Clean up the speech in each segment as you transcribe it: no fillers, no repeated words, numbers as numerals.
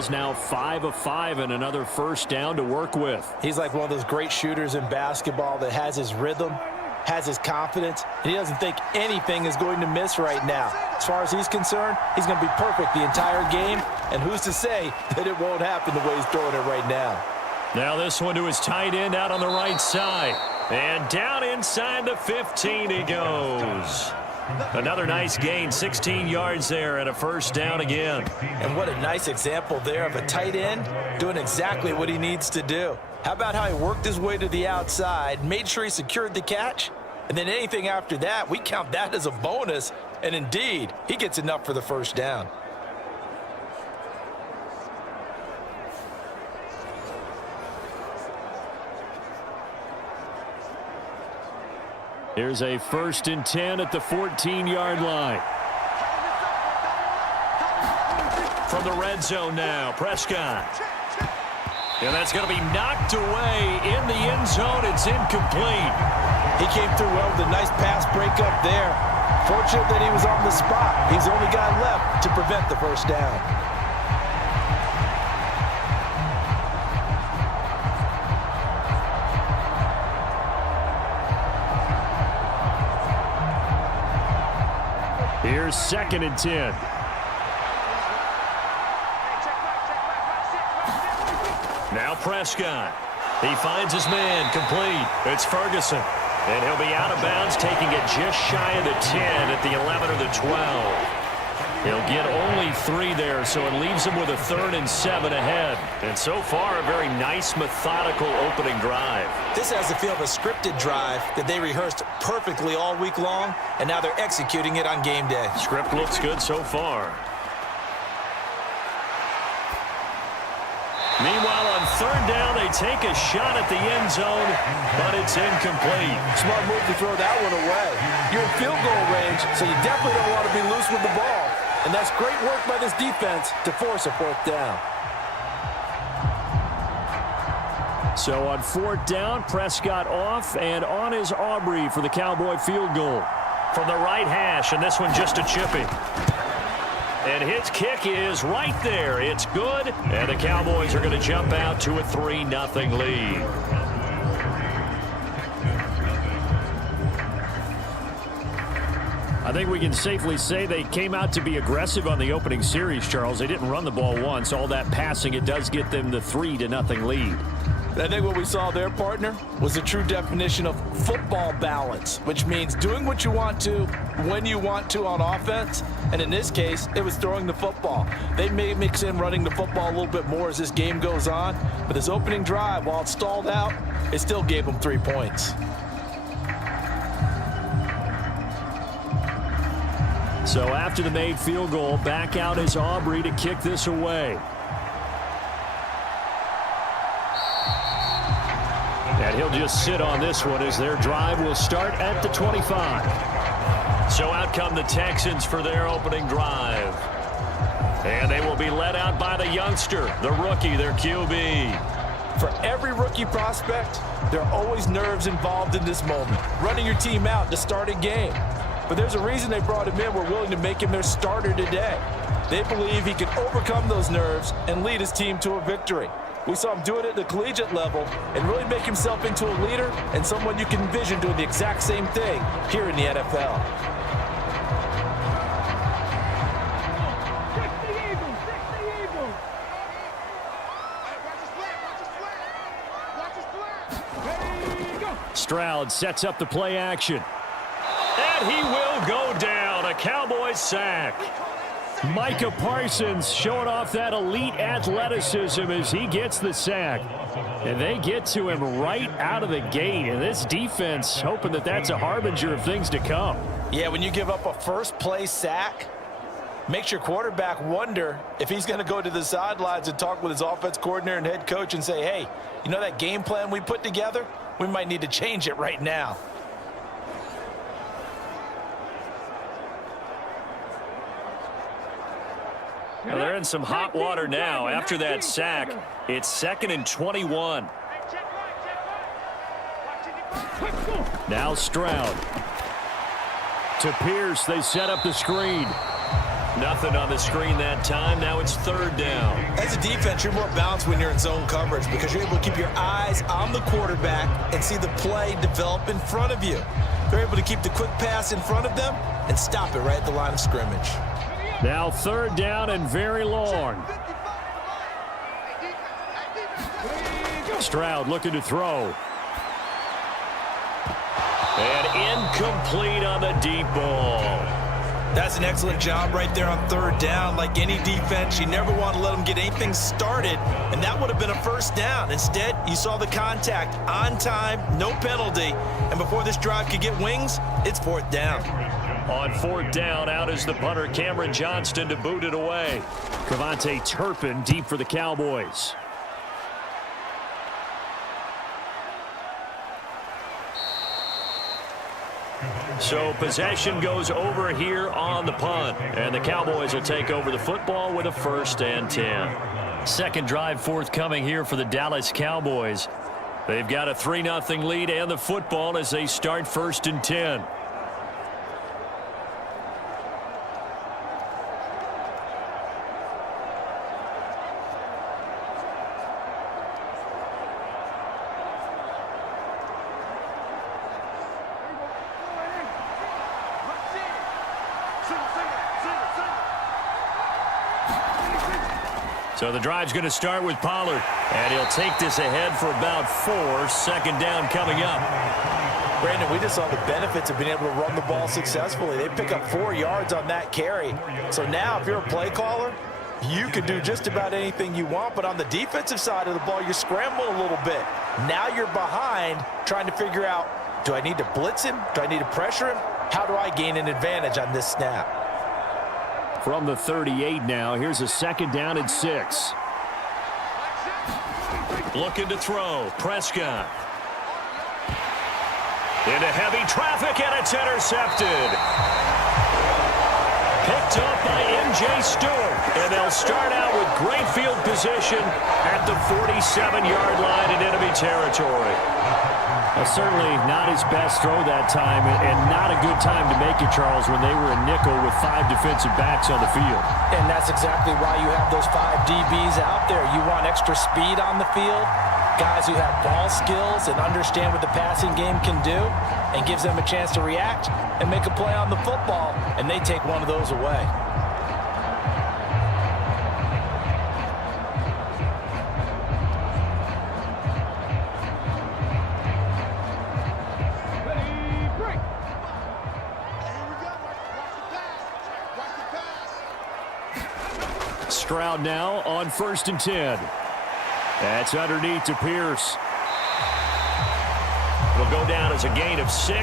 Charles now 5 of 5 and another first down to work with. He's like one of those great shooters in basketball that has his rhythm, has his confidence, and he doesn't think anything is going to miss right now. As far as he's concerned, he's going to be perfect the entire game, and who's to say that it won't happen the way he's throwing it right now. Now this one to his tight end out on the right side. And down inside the 15 he goes. Another nice gain, 16 yards there and a first down again. And what a nice example there of a tight end doing exactly what he needs to do. How about how he worked his way to the outside, made sure he secured the catch, and then anything after that, we count that as a bonus. And indeed, he gets enough for the first down. Here's a 1st and 10 at the 14-yard line. From the red zone now, Prescott. And that's going to be knocked away in the end zone. It's incomplete. He came through well with a nice pass breakup there. Fortunate that he was on the spot. He's the only guy left to prevent the first down. Here's 2nd and 10. Now Prescott. He finds his man complete. It's Ferguson. And he'll be out of bounds, taking it just shy of the 10 at the 11 or the 12. He'll get only 3 there, so it leaves him with a 3rd and 7 ahead. And so far, a very nice, methodical opening drive. This has the feel of a scripted drive that they rehearsed perfectly all week long, and now they're executing it on game day. Script looks good so far. Meanwhile, on 3rd down, they take a shot at the end zone, but it's incomplete. Smart move to throw that one away. You're in field goal range, so you definitely don't want to be loose with the ball. And that's great work by this defense to force a 4th down. So on 4th down, Prescott off, and on is Aubrey for the Cowboy field goal. From the right hash, and this one just a chippy. And his kick is right there. It's good, and the Cowboys are going to jump out to a 3-0 lead. I think we can safely say they came out to be aggressive on the opening series, Charles. They didn't run the ball once. All that passing, it does get them the 3-0 lead. I think what we saw there, partner, was the true definition of football balance, which means doing what you want to, when you want to on offense. And in this case, it was throwing the football. They may mix in running the football a little bit more as this game goes on. But this opening drive, while it stalled out, it still gave them 3 points. So after the made field goal, back out is Aubrey to kick this away. And he'll just sit on this one as their drive will start at the 25. So out come the Texans for their opening drive. And they will be led out by the youngster, the rookie, their QB. For every rookie prospect, there are always nerves involved in this moment. Running your team out to start a game. But there's a reason they brought him in. We're willing to make him their starter today. They believe he can overcome those nerves and lead his team to a victory. We saw him do it at the collegiate level and really make himself into a leader and someone you can envision doing the exact same thing here in the NFL. Stroud sets up the play action. And he will go down. A Cowboys sack. Micah Parsons showing off that elite athleticism as he gets the sack. And they get to him right out of the gate. And this defense hoping that that's a harbinger of things to come. Yeah, when you give up a first-play sack, makes your quarterback wonder if he's going to go to the sidelines and talk with his offense coordinator and head coach and say, hey, you know that game plan we put together? We might need to change it right now. Well, they're in some hot water now. After that sack, it's 2nd and 21. Now Stroud. To Pierce, they set up the screen. Nothing on the screen that time. Now it's third down. As a defense, you're more balanced when you're in zone coverage because you're able to keep your eyes on the quarterback and see the play develop in front of you. They're able to keep the quick pass in front of them and stop it right at the line of scrimmage. Now third down and very long. Stroud looking to throw. And incomplete on the deep ball. That's an excellent job right there on third down. Like any defense, you never want to let them get anything started, and that would have been a first down. Instead, you saw the contact on time, no penalty, and before this drive could get wings, it's fourth down. On fourth down, out is the punter, Cameron Johnston, to boot it away. Cavante Turpin deep for the Cowboys. So possession goes over here on the punt, and the Cowboys will take over the football with a 1st and 10. Second drive forthcoming here for the Dallas Cowboys. They've got a 3-0 lead and the football as they start 1st and 10. So the drive's going to start with Pollard, and he'll take this ahead for about 4. 2nd down coming up. Brandon, we just saw the benefits of being able to run the ball successfully. They pick up 4 yards on that carry. So now if you're a play caller, you can do just about anything you want, but on the defensive side of the ball, you're scrambling a little bit. Now you're behind trying to figure out, do I need to blitz him? Do I need to pressure him? How do I gain an advantage on this snap? From the 38 now, here's a 2nd down and 6. Looking to throw, Prescott. Into heavy traffic, and it's intercepted. Picked up by M.J. Stewart, and they'll start out with great field position at the 47-yard line in enemy territory. Certainly not his best throw that time, and not a good time to make it, Charles, when they were in nickel with 5 defensive backs on the field. And that's exactly why you have those 5 DBs out there. You want extra speed on the field, guys who have ball skills and understand what the passing game can do, and gives them a chance to react and make a play on the football, and they take one of those away. Stroud now on 1st and 10. That's underneath to Pierce. It'll go down as a gain of 6,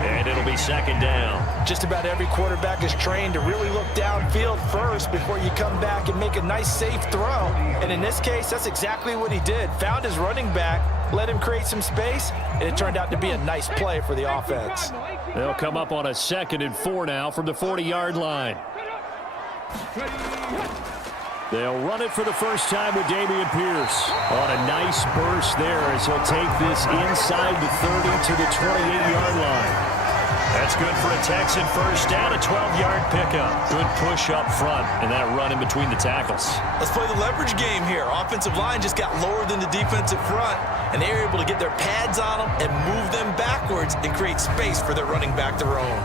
and it'll be 2nd down. Just about every quarterback is trained to really look downfield first before you come back and make a nice, safe throw. And in this case, that's exactly what he did. Found his running back, let him create some space, and it turned out to be a nice play for the offense. They'll come up on a 2nd and 4 now from the 40-yard line. They'll run it for the first time with Dameon Pierce on a nice burst there as he'll take this inside the 30 to the 28-yard line. That's good for a Texan first down, a 12-yard pickup. Good push up front and that run in between the tackles. Let's play the leverage game here. Offensive line just got lower than the defensive front, and they were able to get their pads on them and move them backwards and create space for their running back to roam.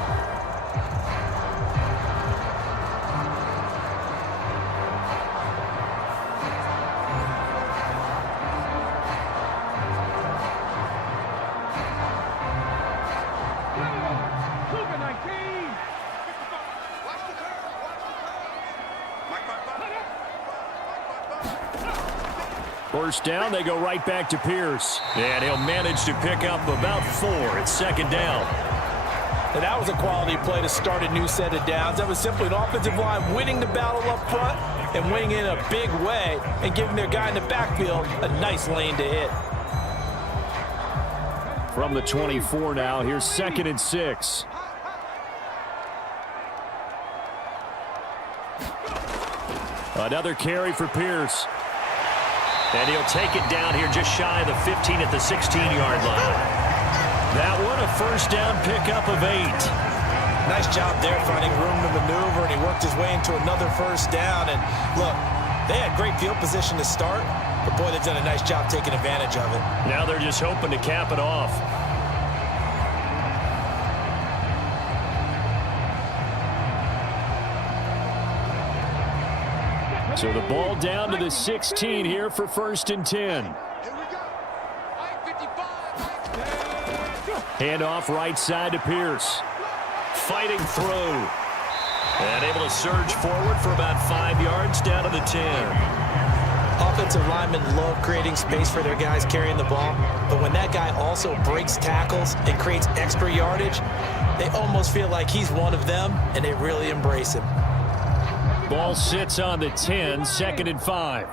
First down, they go right back to Pierce. And he'll manage to pick up about 4. It's 2nd down. And that was a quality play to start a new set of downs. That was simply an offensive line winning the battle up front and winning in a big way and giving their guy in the backfield a nice lane to hit. From the 24 now, here's 2nd and 6. Another carry for Pierce. And he'll take it down here just shy of the 15 at the 16-yard line. That one, a first down pickup of 8. Nice job there finding room to maneuver, and he worked his way into another first down. And look, they had great field position to start, but boy, they've done a nice job taking advantage of it. Now they're just hoping to cap it off. So the ball down to the 16 here for 1st and 10. Handoff right side to Pierce. Fighting through. And able to surge forward for about 5 yards down to the 10. Offensive linemen love creating space for their guys carrying the ball, but when that guy also breaks tackles and creates extra yardage, they almost feel like he's one of them, and they really embrace him. Ball sits on the 10, 2nd and 5.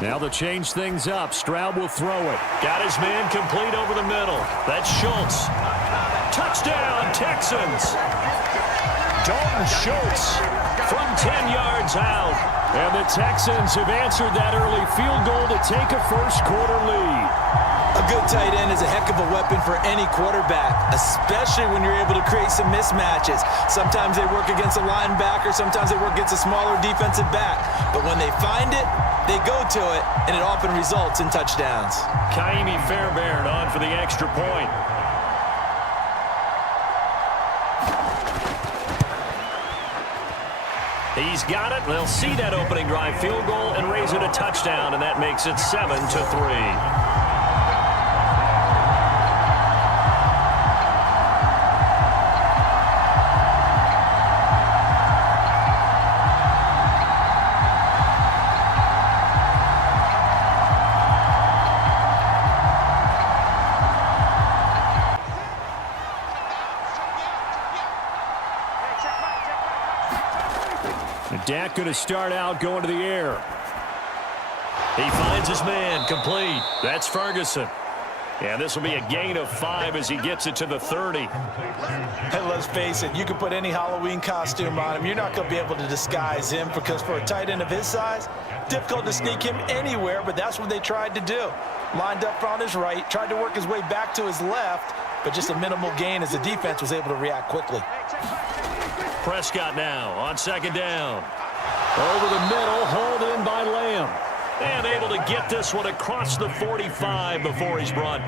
Now they'll change things up. Stroud will throw it. Got his man complete over the middle. That's Schultz. Touchdown, Texans. Dalton Schultz from 10 yards out. And the Texans have answered that early field goal to take a first-quarter lead. A good tight end is a heck of a weapon for any quarterback, especially when you're able to create some mismatches. Sometimes they work against a linebacker, sometimes they work against a smaller defensive back. But when they find it, they go to it, and it often results in touchdowns. Kaimi Fairbairn on for the extra point. He's got it. They'll see that opening drive field goal and raise it a touchdown, and that makes it 7-3. Dak going to start out going to the air. He finds his man complete. That's Ferguson. And this will be a gain of 5 as he gets it to the 30. And let's face it, you can put any Halloween costume on him. You're not going to be able to disguise him, because for a tight end of his size, difficult to sneak him anywhere, but that's what they tried to do. Lined up on his right, tried to work his way back to his left, but just a minimal gain as the defense was able to react quickly. Prescott now on 2nd down. Over the middle, hauled in by Lamb. And able to get this one across the 45 before he's brought down.